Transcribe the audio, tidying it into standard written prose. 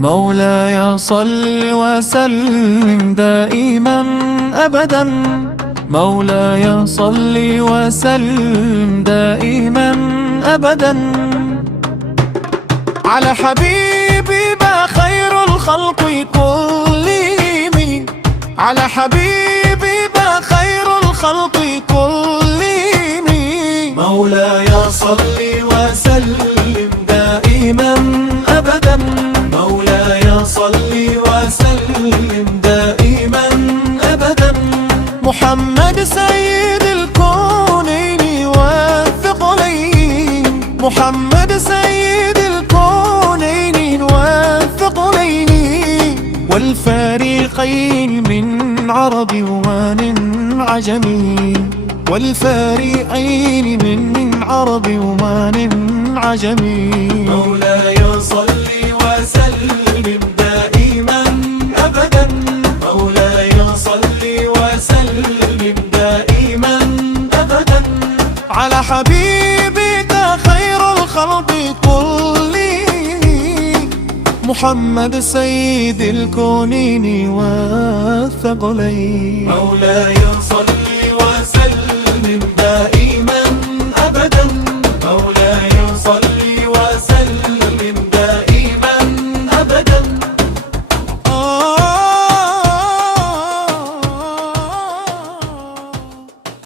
مولاي صل وسلم دائما أبدا، مولاي صل وسلم دائما أبدا على حبيبي خير الخلق كلهم، على حبيبي خير الخلق كلهم. مولاي صل وسلم دائما أبدا، مولاي صل وسلم دائما أبدا. محمد سيد الكونين والثقلين، محمد سيد الكونين والثقلين والفريقين من عرب ومن عجمي، والفريقين من عرب ومن عجمي. مولاي صل وسلم دائما أبدا، مولاي صل وسلم دائما أبدا على حبيبك خير الخلق كلهم، محمد سيد الكونين والثقلين. مولاي